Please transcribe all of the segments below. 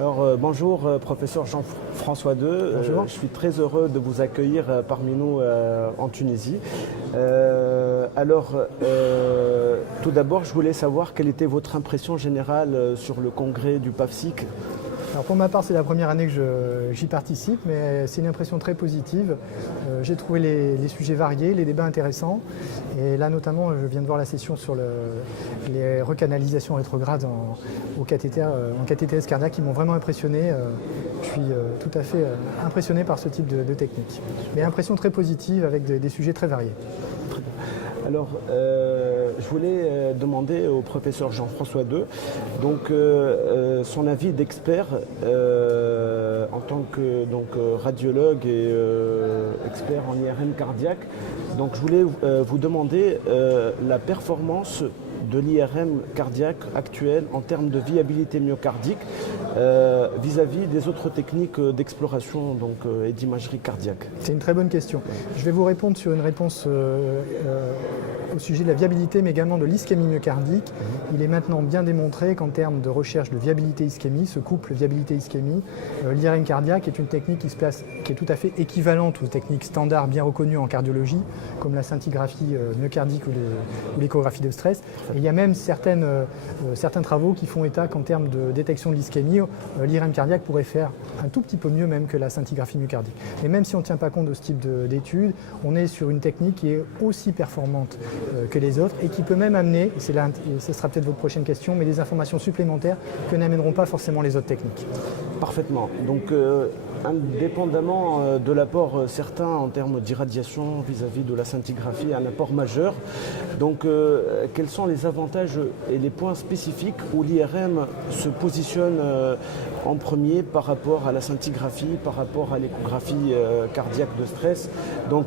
Alors, bonjour, professeur Jean-François II. Bonjour. Je suis très heureux de vous accueillir parmi nous en Tunisie. Tout d'abord, je voulais savoir quelle était votre impression générale sur le congrès du PAFSIC. Alors pour ma part, c'est la première année que j'y participe, mais c'est une impression très positive. J'ai trouvé les sujets variés, les débats intéressants. Et là, notamment, je viens de voir la session sur les recanalisations rétrogrades en cathétérèse cardiaque qui m'ont vraiment impressionné. Je suis tout à fait impressionné par ce type de technique. Mais impression très positive avec des sujets très variés. Alors, je voulais demander au professeur Jean-François II son avis d'expert en tant que radiologue et expert en IRM cardiaque. Donc, je voulais vous demander la performance de l'IRM cardiaque actuelle en termes de viabilité myocardique vis-à-vis des autres techniques d'exploration et d'imagerie cardiaque. C'est une très bonne question. Je vais vous répondre sur une réponse au sujet de la viabilité, mais également de l'ischémie myocardique. Il est maintenant bien démontré qu'en termes de recherche de viabilité-ischémie, ce couple viabilité-ischémie, l'IRM cardiaque est une technique qui est tout à fait équivalente aux techniques standards bien reconnues en cardiologie, comme la scintigraphie myocardique ou l'échographie de stress. Et il y a même certains travaux qui font état qu'en termes de détection de l'ischémie, l'IRM cardiaque pourrait faire un tout petit peu mieux même que la scintigraphie myocardique. Et même si on ne tient pas compte de ce type d'études, on est sur une technique qui est aussi performante que les autres et qui peut même amener, ce sera peut-être votre prochaine question, mais des informations supplémentaires que n'amèneront pas forcément les autres techniques. Parfaitement. Donc, indépendamment de l'apport certain en termes d'irradiation vis-à-vis de la scintigraphie, un apport majeur. Donc, quels sont les avantages et les points spécifiques où l'IRM se positionne en premier par rapport à la scintigraphie, par rapport à l'échographie cardiaque de stress? Donc,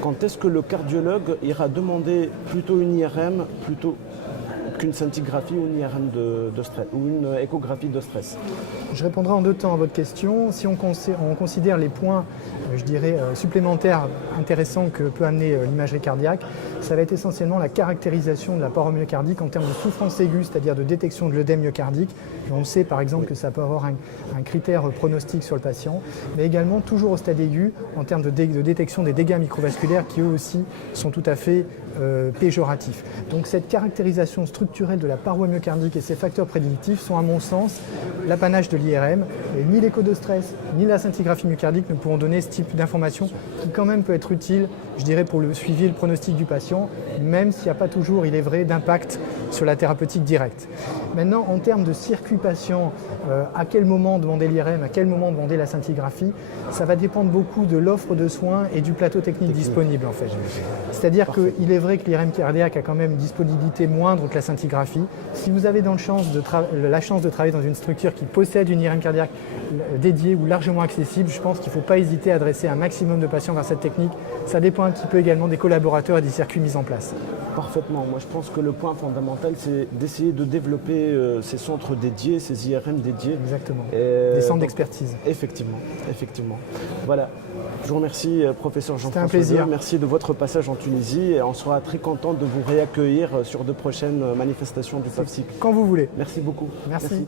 quand est-ce que le cardiologue ira demander plutôt une IRM plutôt qu'une scintigraphie ou une IRM de stress ou une échographie de stress? Je répondrai en deux temps à votre question. Si on considère les points, je dirais, supplémentaires intéressants que peut amener l'imagerie cardiaque, ça va être essentiellement la caractérisation de la paroi myocardique en termes de souffrance aiguë, c'est-à-dire de détection de l'œdème myocardique. Et on sait par exemple que ça peut avoir un critère pronostic sur le patient, mais également toujours au stade aigu en termes de détection des dégâts microvasculaires qui eux aussi sont tout à fait péjoratifs. Donc cette caractérisation structurelle de la paroi myocardique et ses facteurs prédictifs sont à mon sens l'apanage de l'IRM. Et ni l'écho de stress, ni la scintigraphie myocardique ne pourront donner ce type d'information qui quand même peut être utile, je dirais, pour le suivi et le pronostic du patient, même s'il n'y a pas toujours, il est vrai, d'impact sur la thérapeutique directe. Maintenant, en termes de circuit patient, à quel moment demander l'IRM, à quel moment demander la scintigraphie, ça va dépendre beaucoup de l'offre de soins et du plateau technique disponible en fait. C'est-à-dire qu'il est vrai que l'IRM cardiaque a quand même une disponibilité moindre que la scintigraphie. Si vous avez la chance de travailler dans une structure qui possède une IRM cardiaque dédiée ou largement accessible, je pense qu'il ne faut pas hésiter à adresser un maximum de patients vers cette technique. Ça dépend un petit peu également des collaborateurs et des circuits mis en place. Parfaitement. Moi, je pense que le point fondamental, c'est d'essayer de développer ces centres dédiés, ces IRM dédiés. Exactement. Des centres d'expertise. Effectivement. Voilà. Je vous remercie, professeur Jean-François. C'était un plaisir. Merci de votre passage en Tunisie et on sera très content de vous réaccueillir sur de prochaines manifestations du PAFSIC. Quand vous voulez. Merci beaucoup. Merci.